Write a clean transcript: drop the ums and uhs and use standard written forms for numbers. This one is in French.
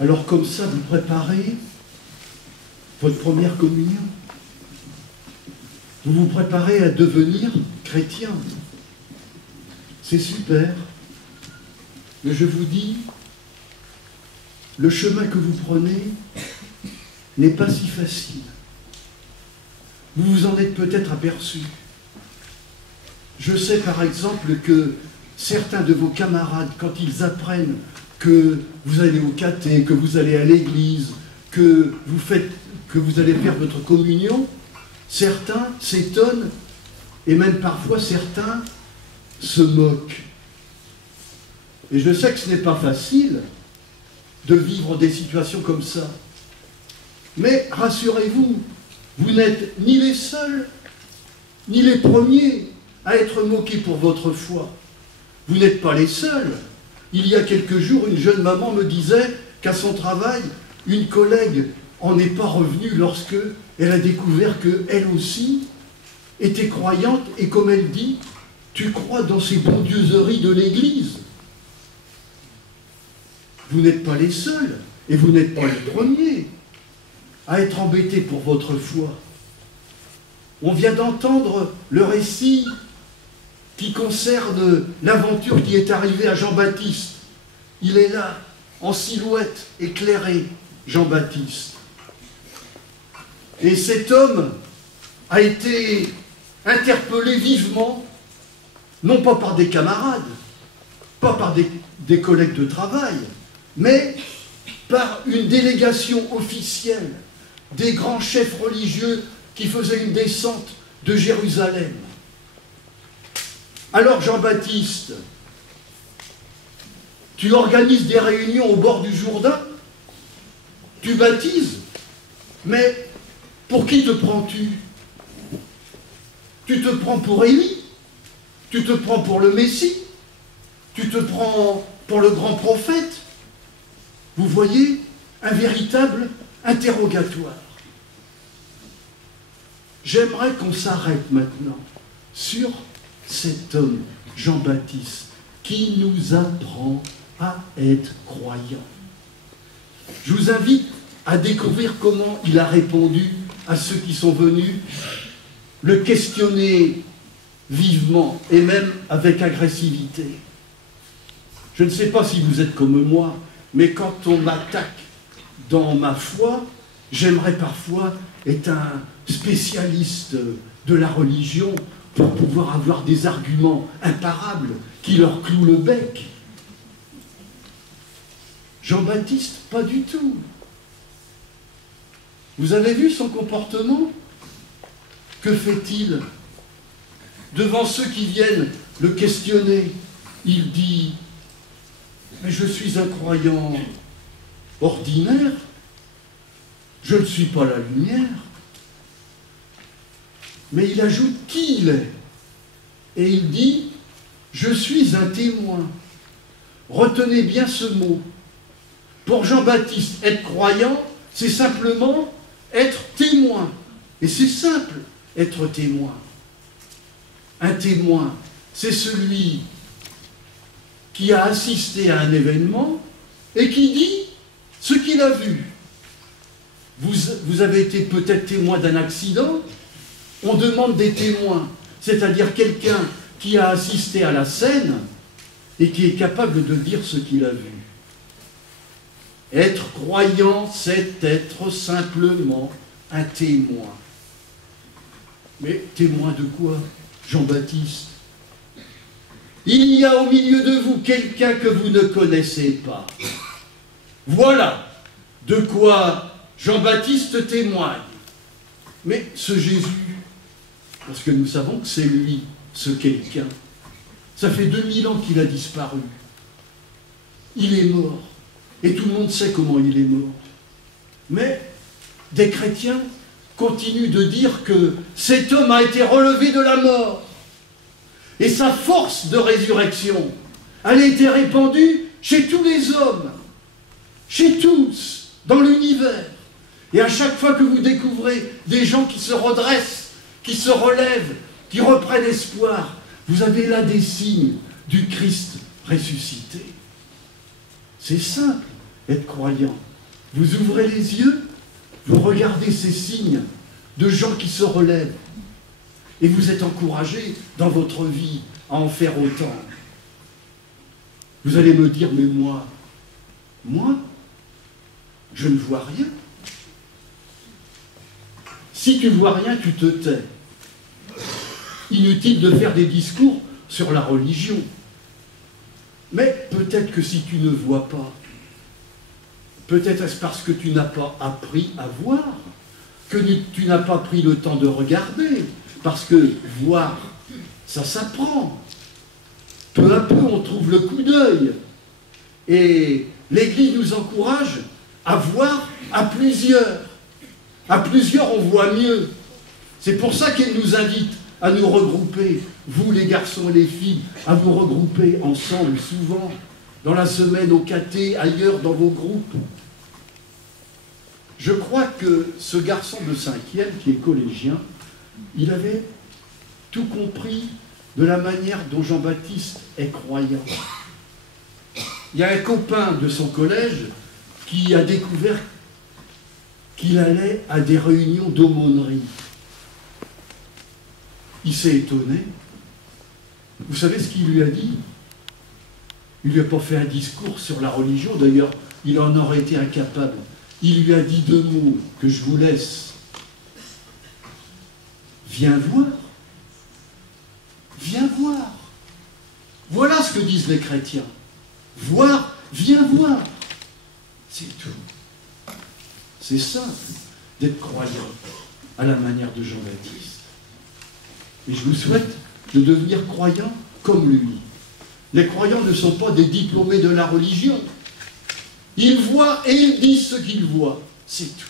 Alors comme ça, vous préparez votre première communion. Vous vous préparez à devenir chrétien. C'est super. Mais je vous dis, le chemin que vous prenez n'est pas si facile. Vous vous en êtes peut-être aperçu. Je sais par exemple que certains de vos camarades, quand ils apprennent que vous allez au caté, que vous allez à l'église, que vous allez faire votre communion, certains s'étonnent et même parfois certains se moquent. Et je sais que ce n'est pas facile de vivre des situations comme ça. Mais rassurez-vous, vous n'êtes ni les seuls, ni les premiers à être moqués pour votre foi. Vous n'êtes pas les seuls. Il y a quelques jours, une jeune maman me disait qu'à son travail, une collègue en n'est pas revenue lorsque elle a découvert qu'elle aussi était croyante et comme elle dit, tu crois dans ces bondieuseries de l'Église. Vous n'êtes pas les seuls et vous n'êtes pas les premiers à être embêtés pour votre foi. On vient d'entendre le récit qui concerne l'aventure qui est arrivée à Jean-Baptiste. Il est là, en silhouette, éclairé, Jean-Baptiste. Et cet homme a été interpellé vivement, non pas par des camarades, pas par des collègues de travail, mais par une délégation officielle des grands chefs religieux qui faisaient une descente de Jérusalem. Alors Jean-Baptiste, tu organises des réunions au bord du Jourdain, tu baptises, mais pour qui te prends-tu? Tu te prends pour Élie? Tu te prends pour le Messie? Tu te prends pour le grand prophète? Vous voyez, un véritable interrogatoire. J'aimerais qu'on s'arrête maintenant sur cet homme, Jean-Baptiste, qui nous apprend à être croyants. Je vous invite à découvrir comment il a répondu à ceux qui sont venus le questionner vivement et même avec agressivité. Je ne sais pas si vous êtes comme moi, mais quand on m'attaque dans ma foi, j'aimerais parfois être un spécialiste de la religion pour pouvoir avoir des arguments imparables qui leur clouent le bec. Jean-Baptiste, pas du tout. Vous avez vu son comportement? Que fait-il? Devant ceux qui viennent le questionner, il dit « Mais je suis un croyant ordinaire, je ne suis pas la lumière. » Mais il ajoute qui il est. Et il dit « Je suis un témoin. » Retenez bien ce mot. Pour Jean-Baptiste, être croyant, c'est simplement être témoin. Et c'est simple, être témoin. Un témoin, c'est celui qui a assisté à un événement et qui dit ce qu'il a vu. Vous avez été peut-être témoin d'un accident, on demande des témoins, c'est-à-dire quelqu'un qui a assisté à la scène et qui est capable de dire ce qu'il a vu. Être croyant, c'est être simplement un témoin. Mais témoin de quoi, Jean-Baptiste? Il y a au milieu de vous quelqu'un que vous ne connaissez pas. Voilà de quoi Jean-Baptiste témoigne. Mais ce Jésus, parce que nous savons que c'est lui, ce quelqu'un, ça fait 2000 ans qu'il a disparu. Il est mort. Et tout le monde sait comment il est mort. Mais des chrétiens continuent de dire que cet homme a été relevé de la mort. Et sa force de résurrection, elle a été répandue chez tous les hommes, chez tous, dans l'univers. Et à chaque fois que vous découvrez des gens qui se redressent, qui se relèvent, qui reprennent espoir, vous avez là des signes du Christ ressuscité. C'est simple. être croyant. Vous ouvrez les yeux, vous regardez ces signes de gens qui se relèvent, et vous êtes encouragé dans votre vie à en faire autant. Vous allez me dire, mais moi, je ne vois rien. Si tu ne vois rien, tu te tais. Inutile de faire des discours sur la religion. Mais peut-être que si tu ne vois pas, peut-être est-ce parce que tu n'as pas appris à voir, que tu n'as pas pris le temps de regarder, parce que voir, ça s'apprend. Peu à peu, on trouve le coup d'œil. Et l'Église nous encourage à voir à plusieurs. À plusieurs, on voit mieux. C'est pour ça qu'elle nous invite à nous regrouper, vous les garçons et les filles, à vous regrouper ensemble souvent, dans la semaine au caté, ailleurs dans vos groupes. Je crois que ce garçon de 5e, qui est collégien, il avait tout compris de la manière dont Jean-Baptiste est croyant. Il y a un copain de son collège qui a découvert qu'il allait à des réunions d'aumônerie. Il s'est étonné. Vous savez ce qu'il lui a dit? Il ne lui a pas fait un discours sur la religion, d'ailleurs, il en aurait été incapable. Il lui a dit 2 mots que je vous laisse. Viens voir. Viens voir. Voilà ce que disent les chrétiens. Voir, viens voir. C'est tout. C'est simple d'être croyant à la manière de Jean-Baptiste. Et je vous souhaite de devenir croyant comme lui. Les croyants ne sont pas des diplômés de la religion. Ils voient et ils disent ce qu'ils voient. C'est tout.